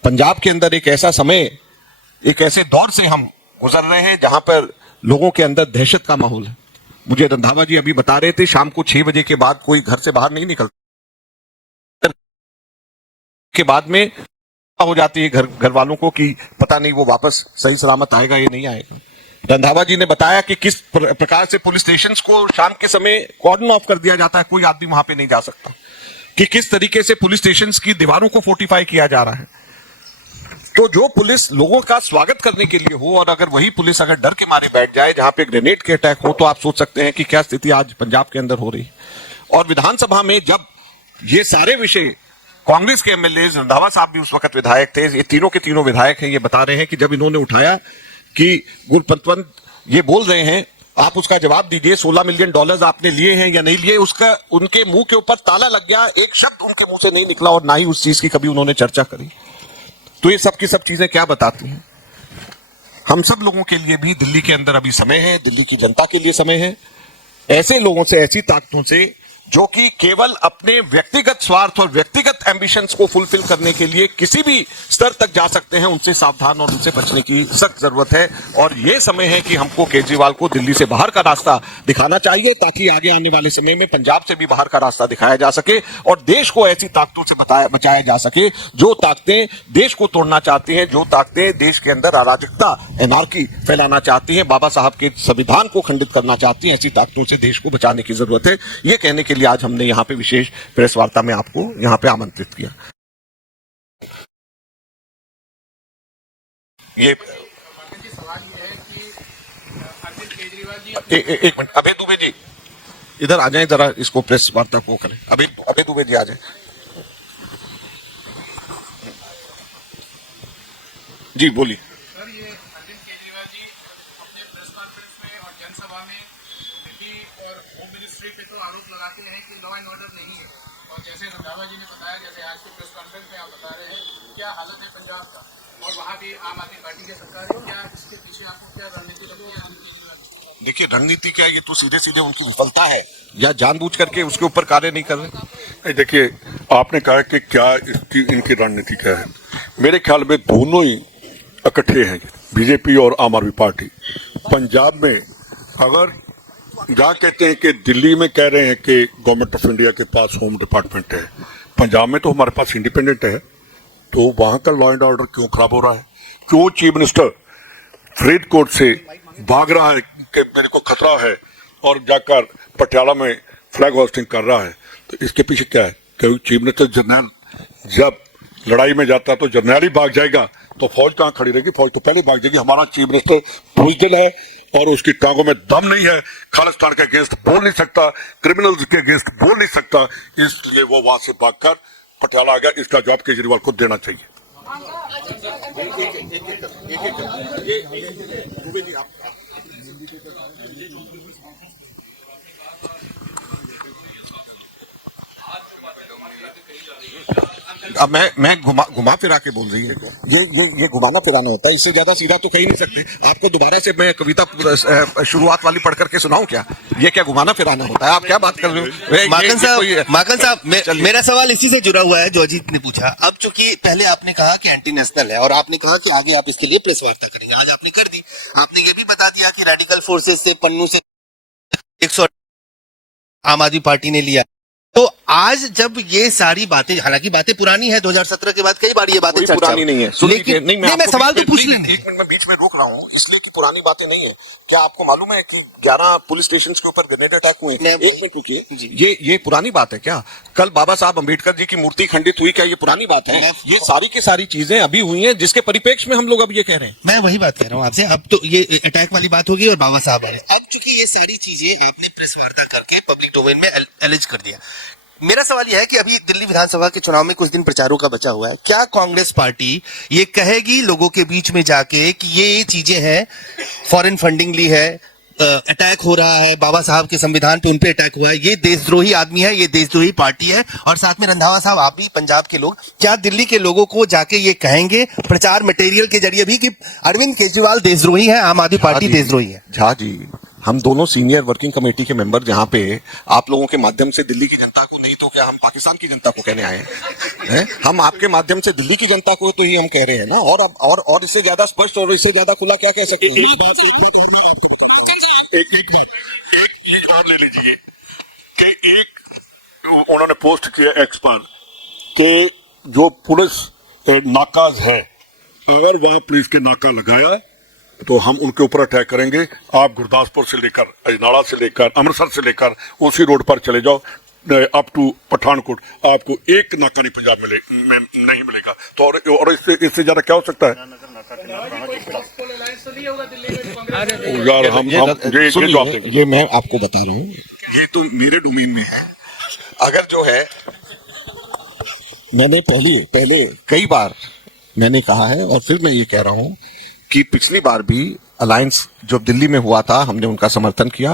पंजाब के अंदर एक ऐसा समय, एक ऐसे दौर से हम गुजर रहे हैं जहां पर लोगों के अंदर दहशत का माहौल है। मुझे रंधावा जी अभी बता रहे थे, शाम को 6 बजे के बाद कोई घर से बाहर नहीं निकलता, के बाद में हो जाती है घर वालों को कि पता नहीं वो वापस सही सलामत आएगा या नहीं आएगा। रंधावा जी ने बताया कि किस प्रकार से पुलिस स्टेशंस को शाम के समय कॉर्डन ऑफ कर दिया जाता है, कोई आदमी वहां पे नहीं जा सकता, कि किस तरीके से पुलिस स्टेशंस की दीवारों को फोर्टिफाई किया जा रहा है। तो जो पुलिस लोगों का स्वागत करने के लिए हो, और अगर वही पुलिस अगर डर के मारे बैठ जाए जहां पे ग्रेनेड के अटैक हो, तो आप सोच सकते हैं कि क्या स्थिति आज पंजाब के अंदर हो रही है। और विधानसभा में जब ये सारे विषय, कांग्रेस के एमएलए, रंधावा साहब भी उस वक्त विधायक थे, ये तीनों के तीनों विधायक हैं, ये बता रहे हैं कि जब इन्होंने उठाया कि गुरपतवंत ये बोल रहे हैं, आप उसका जवाब दीजिए, $16 मिलियन आपने लिए हैं या नहीं लिए, उसका उनके मुंह के ऊपर ताला लग गया, एक शब्द उनके मुंह से नहीं निकला और ना ही उस चीज की कभी उन्होंने चर्चा करी। तो ये सब की सब चीजें क्या बताती हैं? हम सब लोगों के लिए भी दिल्ली के अंदर अभी समय है, दिल्ली की जनता के लिए समय है, ऐसे लोगों से, ऐसी ताकतों से जो कि केवल अपने व्यक्तिगत स्वार्थ और व्यक्तिगत एम्बिशंस को फुलफिल करने के लिए किसी भी स्तर तक जा सकते हैं, उनसे सावधान और उनसे बचने की सख्त जरूरत है। और यह समय है कि हमको केजरीवाल को दिल्ली से बाहर का रास्ता दिखाना चाहिए, ताकि आगे आने वाले समय में पंजाब से भी बाहर का रास्ता दिखाया जा सके और देश को ऐसी ताकतों से बचाया जा सके जो ताकतें देश को तोड़ना चाहती हैं, जो ताकतें देश के अंदर अराजकता, एनार्की फैलाना चाहती हैं, बाबा साहब के संविधान को खंडित करना चाहती हैं। ऐसी ताकतों से देश को बचाने की जरूरत है। यह कहने के लिए आज हमने यहां पे विशेष प्रेस वार्ता में आपको यहां पे आमंत्रित किया। ये सवाल ये है कि अरविंद केजरीवाल जी एक मिनट, अभय दुबे जी इधर आ जाएं, जरा इसको प्रेस वार्ता को करें। अभय दुबे जी आ जाएं। जी बोलिए। सर, ये अरविंद केजरीवाल जी अपने प्रेस कॉन्फ्रेंस में और जनसभा में दिल्ली और होम मिनिस्ट्री पे तो आरोप लगाते हैं कि लॉ एंड ऑर्डर नहीं है, और जैसे रंधावा जी ने बताया, जैसे आज के प्रेस कॉन्फ्रेंस में आप बता रहे हैं क्या हालत है पंजाब का, और वहाँ भी आम आदमी पार्टी की सरकार है, क्या इसके पीछे आपको क्या रणनीति लगती है अरविंद केजरीवाल? देखिए, रणनीति क्या है, ये तो सीधे सीधे उनकी विफलता है या जानबूझ करके उसके ऊपर कार्य नहीं कर रहे। देखिए, आपने कहा कि क्या इनकी रणनीति क्या है। मेरे ख्याल में दोनों ही इकट्ठे हैं, बीजेपी और आम आदमी पार्टी। पंजाब में अगर जहाँ कहते हैं कि दिल्ली में कह रहे हैं कि गवर्नमेंट ऑफ इंडिया के पास होम डिपार्टमेंट है, पंजाब में तो हमारे पास इंडिपेंडेंट है, तो वहां का लॉ एंड ऑर्डर क्यों खराब हो रहा है? क्यों चीफ मिनिस्टर फरीदकोट से भाग रहा है कि मेरे को खतरा है और जाकर पटियाला में फ्लैग होस्टिंग कर रहा है? तो इसके पीछे क्या है? क्योंकि चीफ मिनिस्टर जनरल जब लड़ाई में जाता तो जर्नैल ही भाग जाएगा, तो फौज कहां खड़ी रहेगी? फौज तो पहले भाग जाएगी। हमारा चीफ मिनिस्टर बुजदिल है और उसकी टांगों में दम नहीं है, खालिस्तान के अगेंस्ट बोल नहीं सकता, क्रिमिनल्स के अगेंस्ट बोल नहीं सकता, इसलिए वो वहां से भागकर पटियाला आ गया। इसका जवाब केजरीवाल को देना चाहिए। अब मैं घुमा फिरा के बोल रही है, ये घुमाना फिराना होता है, इससे ज्यादा सीधा तो कह ही नहीं सकते। आपको दोबारा से मैं कविता शुरुआत वाली पढ़ करके सुनाऊं क्या? ये क्या घुमाना फिराना होता है? आप क्या बात कर रहे हो? माकन साहब, मेरा सवाल इसी से जुड़ा हुआ है जो अजीत ने पूछा। अब चूंकि पहले आपने कहा कि एंटी नेशनल है और आपने कहा कि आगे आप इसके लिए प्रेस वार्ता करेंगे, आज आपने कर दी। आपने ये भी बता दिया कि रेडिकल फोर्सेस से पन्नू से 100 आम आदमी पार्टी ने लिया। तो आज जब ये सारी बातें, हालांकि बातें पुरानी है, 2017 के बाद कई बार ये बातें पुरानी नहीं है, लेकिन मैं सवाल तो पूछ लेने, एक मिनट में बीच में रोक रहा हूँ इसलिए कि पुरानी बातें नहीं है। क्या आपको मालूम है कि 11 पुलिस स्टेशन के ऊपर ग्रेनेड अटैक हुए? एक मिनट रुकिए, ये पुरानी बात है क्या? कल बाबा साहब अंबेडकर जी की मूर्ति खंडित हुई, क्या ये पुरानी बात है? ये सारी की सारी चीजें अभी हुई हैं, जिसके परिप्रेक्ष्य में हम लोग अब ये कह रहे हैं। मैं वही बात कह रहा हूँ आपसे। अब तो ये अटैक वाली बात होगी और बाबा साहब वाले, अब चूंकि ये सारी चीजें आपने प्रेस वार्ता करके पब्लिक डोमेन में एलिज कर दिया। मेरा सवाल यह है कि अभी दिल्ली विधानसभा के चुनाव में कुछ दिन प्रचारों का बचा हुआ है, क्या कांग्रेस पार्टी ये कहेगी लोगों के बीच में जाके कि ये चीजें हैं, फॉरेन फंडिंग ली है, अटैक हो रहा है, बाबा साहब के संविधान पे उनपे अटैक हुआ है, ये देशद्रोही आदमी है, ये देशद्रोही पार्टी है? और साथ में रंधावा साहब, आप भी पंजाब के लोग, क्या दिल्ली के लोगों को जाके ये कहेंगे प्रचार मटेरियल के जरिए भी कि अरविंद केजरीवाल देशद्रोही है, आम आदमी पार्टी देशद्रोही है? झा जी, हम दोनों सीनियर वर्किंग कमेटी के मेंबर जहां पे आप लोगों के माध्यम से दिल्ली की जनता को, नहीं तो क्या हम पाकिस्तान की जनता को कहने आए हैं? हम आपके माध्यम से दिल्ली की जनता को तो ही हम कह रहे हैं ना, और इससे ज्यादा स्पष्ट और इससे ज्यादा खुला क्या कह सकते हैं? एक चीज और ले लीजिए कि एक उन्होंने पोस्ट किया एक्स पर कि जो पुलिस नाकाज है, अगर वहां पुलिस के नाका लगाया तो हम उनके ऊपर अटैक करेंगे। आप गुरदासपुर से लेकर अजनाला से लेकर अमृतसर से लेकर उसी रोड पर चले जाओ अप टू पठानकोट, आपको एक नाका नहीं पंजाब में नहीं मिलेगा। तो और इससे ज्यादा क्या हो सकता है? यार हम ये मैं आपको बता रहा हूँ, ये तो मेरे डोमेन में है। अगर जो है, मैंने पहले कई बार मैंने कहा है और फिर मैं ये कह रहा हूँ कि पिछली बार भी अलायंस जो दिल्ली में हुआ था, हमने उनका समर्थन किया,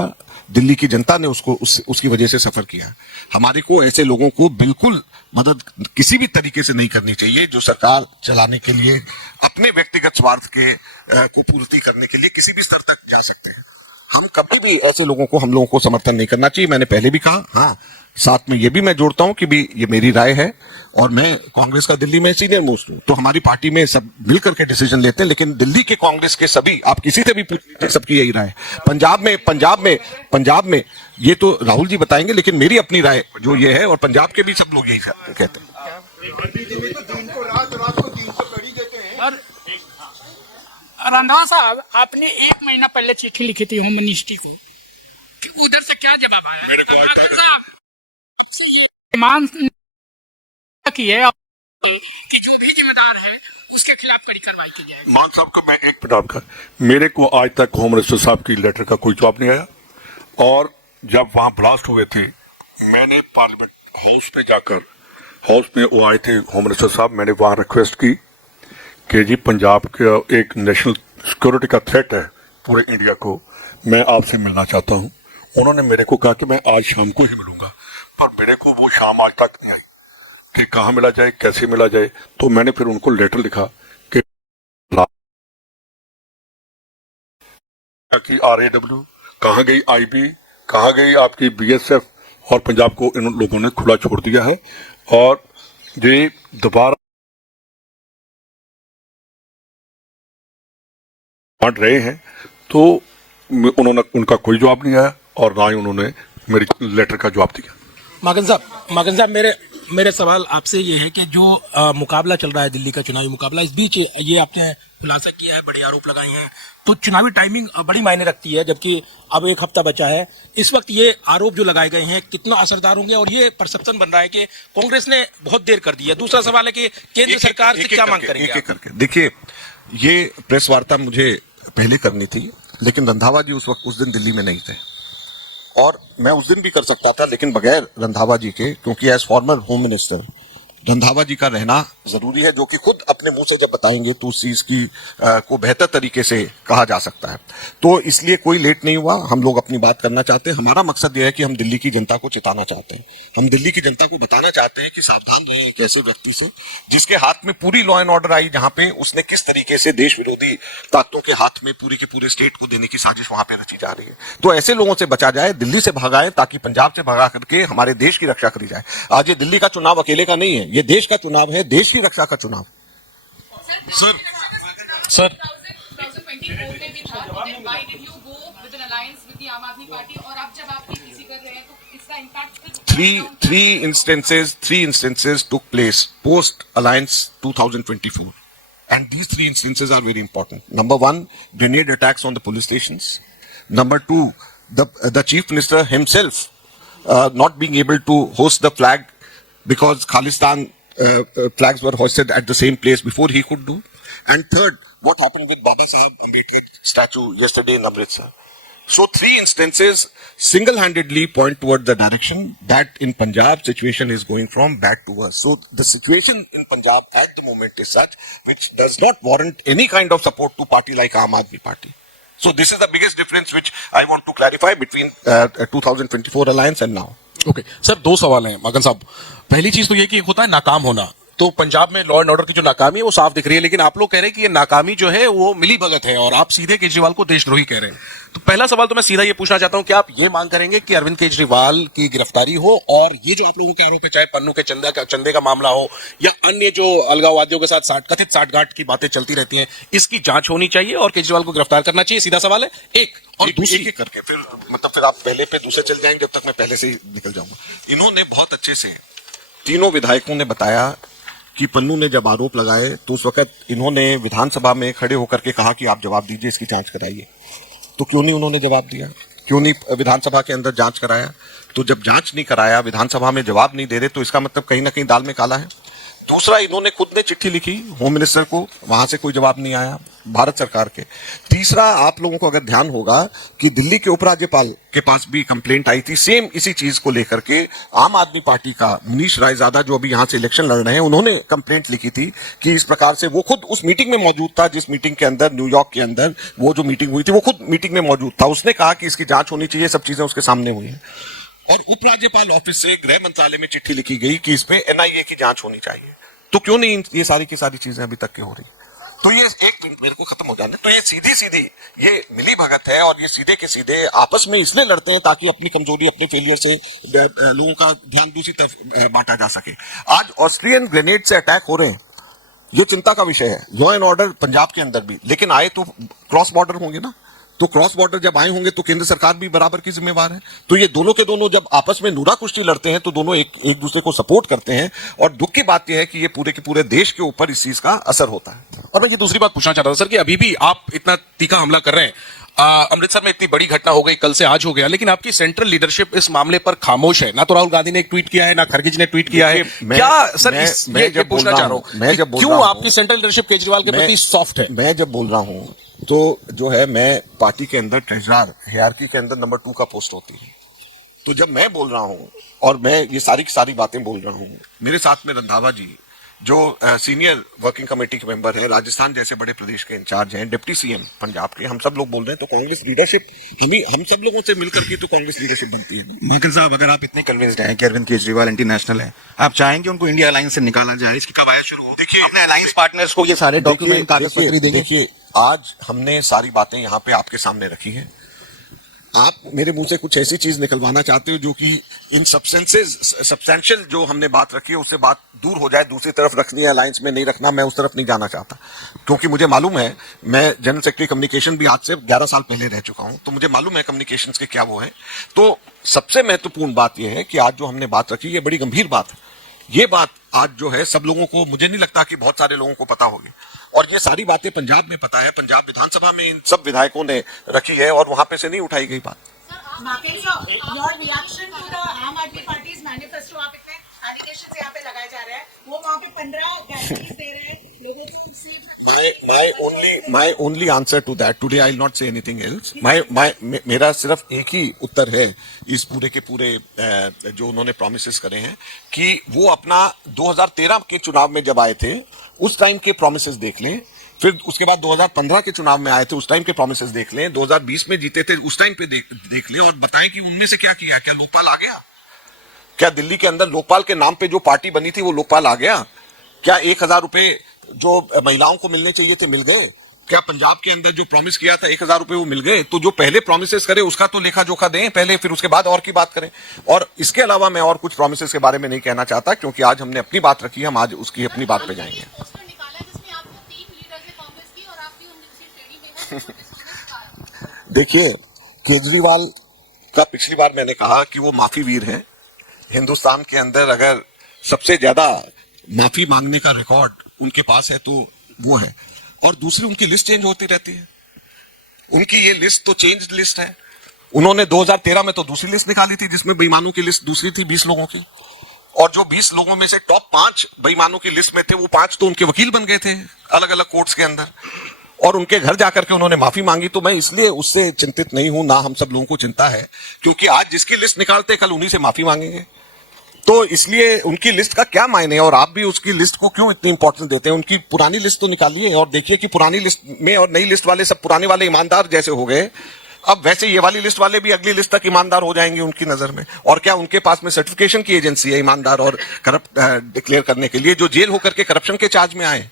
दिल्ली की जनता ने उसकी वजह से सफर किया। हमारे को ऐसे लोगों को बिल्कुल मदद किसी भी तरीके से नहीं करनी चाहिए जो सरकार चलाने के लिए अपने व्यक्तिगत स्वार्थ को पूर्ति करने के लिए किसी भी स्तर तक जा सकते हैं। हम कभी भी ऐसे लोगों को, हम लोगों को समर्थन नहीं करना चाहिए। मैंने पहले भी कहा, हाँ, साथ में ये भी मैं जोड़ता हूं कि भी ये मेरी राय है और मैं कांग्रेस का दिल्ली में सीनियर मोस्ट हूं, तो हमारी पार्टी में सब मिलकर के डिसीजन लेते हैं, लेकिन दिल्ली के कांग्रेस के सभी, आप किसी से भी पूछिए, सबकी यही राय है। पंजाब में ये तो राहुल जी बताएंगे, लेकिन मेरी अपनी राय जो ये है, और पंजाब के भी सब लोग यही कहते हैं। और रंधावा साहब, आपने 1 महीना पहले चिट्ठी लिखी थी होम मिनिस्ट्री को, कि उधर से क्या जवाब आया? साहब मान की है कि जो भी जिम्मेदार है उसके खिलाफ कड़ी कार्रवाई की जाएगी। मान साहब को मैं एक मिनट आपका, मेरे को आज तक होम मिनिस्टर साहब की लेटर का कोई जवाब नहीं आया, और जब वहां ब्लास्ट हुए थे मैंने पार्लियामेंट हाउस पे जाकर, हाउस में वो आए थे होम मिनिस्टर साहब, मैंने वहां रिक्वेस्ट की कि जी पंजाब का एक नेशनल सिक्योरिटी का थ्रेट है पूरे इंडिया को, मैं आपसे मिलना चाहता हूं। उन्होंने मेरे को कहा कि मैं आज शाम को ही मिलूंगा, पर मेरे को वो शाम आज तक नहीं आई कि कहाँ मिला जाए, कैसे मिला जाए। तो मैंने फिर उनको लेटर लिखा कि RAW कहाँ गई, IB कहाँ गई, आपकी BSF, और पंजाब को इन लोगों ने खुला छोड़ दिया है, और ये दोबारा बांट रहे हैं। तो उन्होंने, उनका कोई जवाब नहीं आया और ना ही उन्होंने मेरी लेटर का जवाब दिया। मगन साहब, मेरे सवाल आपसे ये है कि जो मुकाबला चल रहा है दिल्ली का चुनावी मुकाबला, इस बीच ये आपने खुलासा किया है, बड़े आरोप लगाए हैं, तो चुनावी टाइमिंग बड़ी मायने रखती है, जबकि अब 1 हफ्ता बचा है। इस वक्त ये आरोप जो लगाए गए हैं कितना असरदार होंगे, और ये परसेप्शन बन रहा है कि कांग्रेस ने बहुत देर कर दी है। दूसरा सवाल है कि केंद्र सरकार से क्या मांग करेंगे? एक करके देखिए, ये प्रेस वार्ता मुझे पहले करनी थी, लेकिन रंधावा जी उस दिन दिल्ली में नहीं थे, और मैं उस दिन भी कर सकता था, लेकिन बगैर रंधावा जी के, क्योंकि as former home minister Randhawa ji का रहना जरूरी है, जो कि खुद अपने मुंह से जब बताएंगे तो उस चीज की को बेहतर तरीके से कहा जा सकता है। तो इसलिए कोई लेट नहीं हुआ, हम लोग अपनी बात करना चाहते हैं। हमारा मकसद यह है कि हम दिल्ली की जनता को चिताना चाहते हैं, हम दिल्ली की जनता को बताना चाहते हैं कि सावधान रहें एक ऐसे व्यक्ति से जिसके हाथ में पूरी लॉ एंड ऑर्डर आई, जहां पे उसने किस तरीके से देश विरोधी ताकतों के हाथ में पूरी के पूरे स्टेट को देने की साजिश वहां पे रची जा रही है। तो ऐसे लोगों से बचा जाए, दिल्ली से भगाएं, ताकि पंजाब से भगा करके हमारे देश की रक्षा करी जाए। आज ये दिल्ली का चुनाव अकेले का नहीं है, ये देश का चुनाव है, देश की रक्षा का चुनाव। सर 2024 में भी था, तो then why did you go with an alliance with the आम आदमी पार्टी, और अब जब आप पीसी कर रहे हैं तो इसका impact three instances took place post alliance 2024, and these 3 instances are very important. Number 1, grenade attacks on the police stations. Number 2, the chief minister himself not being able to host the flag because Khalistan flags were hoisted at the same place before he could do. And third, what happened with Baba Saheb Ambedkar statue yesterday in Amritsar. So 3 instances single-handedly point toward the direction that in Punjab situation is going from bad to worse. So the situation in Punjab at the moment is such which does not warrant any kind of support to party like Aam Aadmi Party. So this is the biggest difference which I want to clarify between 2024 alliance and now. Okay sir, 2 सवाल हैं मगन साहब। पहली चीज तो ये कि एक होता है नाकाम होना, तो पंजाब में लॉ एंड ऑर्डर की जो नाकामी है वो साफ दिख रही है, लेकिन आप लोग कह रहे हैं कि ये नाकामी जो है वो मिली भगत है, और आप सीधे केजरीवाल को देशद्रोही कह रहे हैं। तो पहला सवाल तो मैं सीधा ये पूछना चाहता हूं कि आप ये मांग करेंगे कि अरविंद केजरीवाल की गिरफ्तारी हो, और ये जो आप लोगों के आरोप है, चाहे पन्नू के चंदे का मामला हो या अन्य जो अलगाववादियों के साथ कथित साठगांठ की बातें चलती रहती हैं, इसकी जांच होनी चाहिए और केजरीवाल को गिरफ्तार करना चाहिए। सीधा सवाल है। एक और दूसरी एक करके फिर मतलब फिर आप पहले पे दूसरे चल जाएंगे, जब तक मैं पहले से ही निकल जाऊंगा। इन्होंने बहुत अच्छे से, तीनों विधायकों ने बताया कि पन्नू ने जब आरोप लगाए तो उस वक्त इन्होंने विधानसभा में खड़े होकर के कहा कि आप जवाब दीजिए, इसकी जांच कराइए। तो क्यों नहीं उन्होंने जवाब दिया, क्यों नहीं विधानसभा के अंदर जांच कराया? तो जब जांच नहीं कराया, विधानसभा में जवाब नहीं दे रहे, तो इसका मतलब कहीं ना कहीं दाल में काला है। दूसरा, इन्होंने खुद ने चिट्ठी लिखी होम मिनिस्टर को, वहां से कोई जवाब नहीं आया भारत सरकार के। तीसरा, आप लोगों को अगर ध्यान होगा कि दिल्ली के उपराज्यपाल के पास भी कंप्लेंट आई थी सेम इसी चीज को लेकर के। आम आदमी पार्टी का मुनीश रायजादा जो अभी यहां से इलेक्शन लड़ रहे हैं, उन्होंने कंप्लेंट लिखी थी कि इस प्रकार से, वो खुद उस मीटिंग में मौजूद था जिस मीटिंग के अंदर न्यूयॉर्क के अंदर वो जो मीटिंग हुई थी, वो खुद मीटिंग में मौजूद था। उसने कहा कि इसकी जांच होनी चाहिए, सब चीजें उसके सामने हुई हैं। और उपराज्यपाल ऑफिस से गृह मंत्रालय में चिट्ठी लिखी गई कि इस पे NIA की जांच होनी चाहिए। तो क्यों नहीं ये सारी की सारी चीजें अभी तक की हो रही? तो ये एक मिनट मेरे को खत्म हो जाने, तो ये सीधी सीधी ये मिली भगत है और ये सीधे के सीधे आपस में इसलिए लड़ते हैं ताकि अपनी कमजोरी अपने फेलियर से लोगों का ध्यान दूसरी तरफ बांटा जा सके। आज ऑस्ट्रियन ग्रेनेड से अटैक हो रहे हैं, ये चिंता का विषय है, लॉ एंड ऑर्डर पंजाब के अंदर भी, लेकिन आए तो क्रॉस बॉर्डर होंगे ना, तो क्रॉस बॉर्डर जब आए होंगे तो केंद्र सरकार भी बराबर की जिम्मेवार है। तो ये दोनों के दोनों जब आपस में नूरा कुश्ती लड़ते हैं तो दोनों एक दूसरे को सपोर्ट करते हैं, और दुख की बात यह है कि ये पूरे के पूरे देश के ऊपर इस चीज का असर होता है। और मैं ये दूसरी बात पूछना चाह रहा था सर कि अभी भी आप इतना तीखा हमला कर रहे हैं, अमृतसर में इतनी बड़ी घटना हो गई, कल से आज हो गया, लेकिन आपकी सेंट्रल लीडरशिप इस मामले पर खामोश है। ना तो राहुल गांधी ने एक ट्वीट किया है, ना खरगे जी ने ट्वीट किया है। क्या सर मैं जब पूछना चाह रहा हूं क्यों आपकी सेंट्रल लीडरशिप केजरीवाल के प्रति सॉफ्ट है? मैं जब बोल रहा हूं तो जो है, मैं पार्टी के अंदर ट्रेजरर हायरार्की के अंदर नंबर 2 का पोस्ट होती है, तो जब मैं बोल रहा हूं और मैं ये सारी की सारी बातें बोल रहा हूं, मेरे साथ में रंधावा जी जो सीनियर वर्किंग कमेटी के मेंबर हैं, राजस्थान जैसे बड़े प्रदेश के इंचार्ज हैं, डिप्टी सीएम पंजाब के, हम सब लोग बोल रहे हैं, तो कांग्रेस लीडरशिप हम सब लोगों से मिलकर के तो कांग्रेस लीडरशिप बनती है। माकन साहब, अगर आप इतने कन्विंस्ड हैं कि अरविंद केजरीवाल एंटी नेशनल है, आप चाहेंगे उनको इंडिया अलायंस से निकाला जाए? इसकी कवायद शुरू हो, देखिए, अपने अलायंस पार्टनर्स को ये सारे डॉक्यूमेंट कागज पत्री देंगे। देखिए, आज हमने सारी बातें यहाँ पे आपके सामने रखी हैं, आप मेरे मुंह से कुछ ऐसी चीज निकलवाना चाहते हो जो कि इन सब्सटेंशियल जो हमने बात रखी है उससे बात दूर हो जाए, दूसरी तरफ रखनी है, अलायंस में नहीं रखना, मैं उस तरफ नहीं जाना चाहता, क्योंकि मुझे मालूम है, मैं जनरल सेक्रेटरी कम्युनिकेशन भी आज से 11 साल पहले रह चुका हूं, तो मुझे मालूम है कम्युनिकेशंस के क्या वो है। तो सबसे महत्वपूर्ण बात यह है कि आज जो हमने बात रखी, ये बड़ी गंभीर बात है, ये बात आज जो है सब लोगों को, मुझे नहीं लगता कि बहुत सारे लोगों को पता होगी, और ये सारी बातें पंजाब में पता है, पंजाब विधानसभा में इन सब विधायकों ने रखी है और वहां पे से नहीं उठाई गई बात। माकन साहब, your reaction to the आम आदमी पार्टीज मैनिफेस्टो, आप इतने एलिगेशंस यहाँ पे लगाए जा रहे हैं, वो वहाँ पे 15 गारंटीज दे रहे हैं लोगों को seat. My only answer to that today, I'll not say anything else. मेरा सिर्फ एक ही उत्तर है इस पूरे के पूरे जो उन्होंने प्रोमिसेस करे हैं, कि वो अपना 2013 के चुनाव में जब आए थे उस टाइम के प्रोमिसेस देख लें, फिर उसके बाद 2015 के चुनाव में आए थे उस टाइम के प्रोमिसेस देख लें, 2020 में जीते थे उस टाइम पे देख लें, और बताएं कि उनमें से क्या किया। क्या लोकपाल आ गया? क्या दिल्ली के अंदर लोकपाल के नाम पे जो पार्टी बनी थी वो लोकपाल आ गया? क्या 1000 रुपए जो महिलाओं को मिलने चाहिए थे मिल गए? क्या पंजाब के अंदर जो प्रॉमिस किया था 1000 रुपए वो मिल गए? तो जो पहले प्रोमिसेस करे उसका तो लेखा जोखा दें पहले, फिर उसके बाद और की बात करें। और इसके अलावा मैं और कुछ प्रोमिसेस के बारे में नहीं कहना चाहता, क्योंकि आज हमने अपनी बात रखी, हम आज उसकी अपनी बात पे जाएंगे। देखिए, केजरीवाल का पिछली बार मैंने कहा कि वो माफी वीर हैं। हिंदुस्तान के अंदर अगर सबसे ज्यादा माफी मांगने का रिकॉर्ड उनके पास है तो वो है, और दूसरी उनकी लिस्ट चेंज होती रहती है। उनकी ये लिस्ट तो चेंज लिस्ट है। उन्होंने 2013 में तो दूसरी लिस्ट निकाली थी जिसमें बेईमानों की लिस्ट दूसरी थी 20 लोगों की, और जो 20 लोगों में से टॉप 5 बेईमानों की लिस्ट में थे वो 5 तो उनके वकील बन गए थे अलग अलग कोर्ट्स के अंदर, और उनके घर जाकर के उन्होंने माफी मांगी। तो मैं इसलिए उससे चिंतित नहीं हूं, ना हम सब लोगों को चिंता है, क्योंकि आज जिसकी लिस्ट निकालते कल उन्हीं से माफी मांगेंगे। तो इसलिए उनकी लिस्ट का क्या मायने है, और आप भी उसकी लिस्ट को क्यों इतनी इंपॉर्टेंस देते हैं? उनकी पुरानी लिस्ट तो निकालिए और देखिए कि पुरानी लिस्ट में और नई लिस्ट वाले सब पुराने वाले ईमानदार जैसे हो गए, अब वैसे ये वाली लिस्ट वाले भी अगली लिस्ट तक ईमानदार हो जाएंगे उनकी नजर में। और क्या उनके पास में सर्टिफिकेशन की एजेंसी है ईमानदार और करप्ट डिक्लेयर करने के लिए, जो जेल होकर के करप्शन के चार्ज में आए?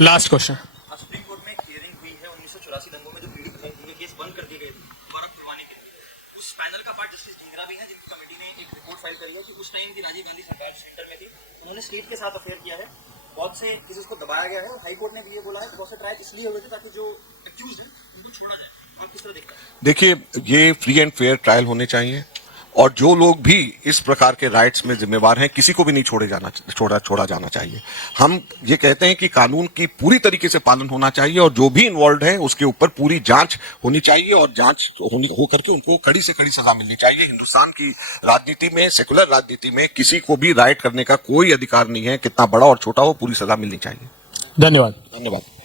Last question. सुप्रीम कोर्ट में एक हियरिंग हुई है 1984 दंगों में जो पीड़ित हुए, जिनके केस बंद कर दिए गए थे दोबारा खुलवाने के लिए। उस पैनल का पार्ट जस्टिस ढींगरा भी है, जिनकी कमेटी ने एक रिपोर्ट फाइल करी है कि उस टाइम की राजीव गांधी सरकार सेंटर में थी, उन्होंने स्टेट के साथ अफेयर किया है, बहुत से केसेस को दबाया गया है, और हाई कोर्ट ने भी ये बोला है कि बहुत से ट्रायल इसलिए हुए थे ताकि जो एक्यूज है उनको छोड़ा जाए। आप किस तरह देखते हैं? देखिए, ये फ्री एंड फेयर ट्रायल होने चाहिए, और जो लोग भी इस प्रकार के राइट्स में जिम्मेवार हैं किसी को भी नहीं छोड़ा जाना चाहिए। हम ये कहते हैं कि कानून की पूरी तरीके से पालन होना चाहिए, और जो भी इन्वॉल्व है उसके ऊपर पूरी जांच होनी चाहिए, और जांच हो करके उनको कड़ी से कड़ी सजा मिलनी चाहिए। हिंदुस्तान की राजनीति में, सेकुलर राजनीति में किसी को भी राइट करने का कोई अधिकार नहीं है, कितना बड़ा और छोटा हो, पूरी सजा मिलनी चाहिए। धन्यवाद। धन्यवाद।